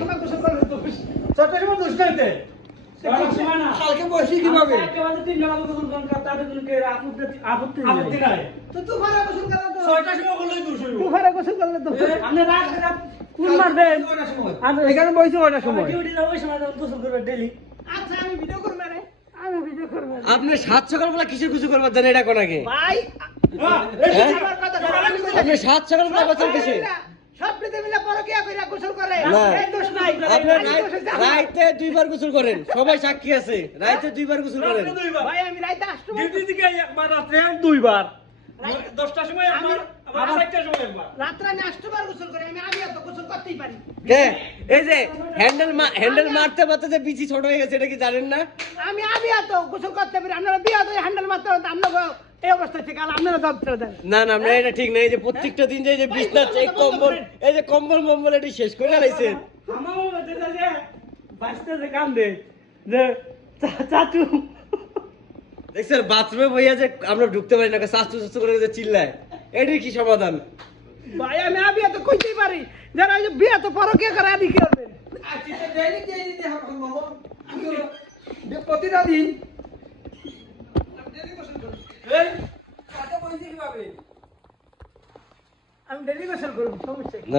সময় গোসল করলে তো 6টার সময় গোসল করতে কালকে বসি কিভাবে আপত্তি নাই তো দুপুরে গোসল করলে তো 6টার সময় করলেই দোষ হইব দুপুরে গোসল করলে তো আপনি রাত কোন মারবেন আমি এখানে বসে ওটার সময় ডিউটি যাবো ওই সময় গোসল করবে ডেইলি আচ্ছা আমি ভিডিও করব রে আমি ভিডিও করব আপনি 7 সকালবেলা কিসের কিছু করবার জানেন এটা কোন আগে ভাই আমার কথা আপনি 7 সকালবেলা গোসল কিসে সব মিলে পরকিয়া কইরা গোসল করে না। এই দোষ নাই আপনি রাইতে দুইবার গোসল করেন সবাই সাক্ষী আছে রাইতে দুইবার গোসল করেন ভাই আমি রাইতে আসতে ডিউটি থেকে একবার রাত্রে দুইবার 10টার সময় একবার আবার 4টার সময় একবার রাত্রে আমি আসতেবার গোসল করে আমি এত গোসল করতেই পারি কে এই যে হ্যান্ডেল মারতে মারতে যে বিচি ছোট হয়ে গেছে এটা কি জানেন না আমি এত গোসল করতে পারি আপনারা বিয়া তো হ্যান্ডেল মারতে হতো আপনারা এই অবস্থা থেকে আর আপনারা জব ছেড়ে দেন না না আমরা এটা ঠিক না এই যে প্রত্যেকটা দিন যে বিছনা চেক কম্বল এই যে কম্বল এটি শেষ করে লাইছেন আমারও যেটা যে বাসতে যে কাম দে যে চাচু দেখছেন বাথরুমে বইয়া যে আমরা ঢুকতে পারি না চাচু করে যে চিল্লায় এটির কি সমাধান ভাই আমি এত কইতেই পারি যারা এই যে বিয়া তো পরকিয়া করে আদি কি করবেন আচ্ছা ডেইলি দিতে হবে মামা প্রতিটা দিন আমি ডেলি গোসল করব সমস্যা কি? না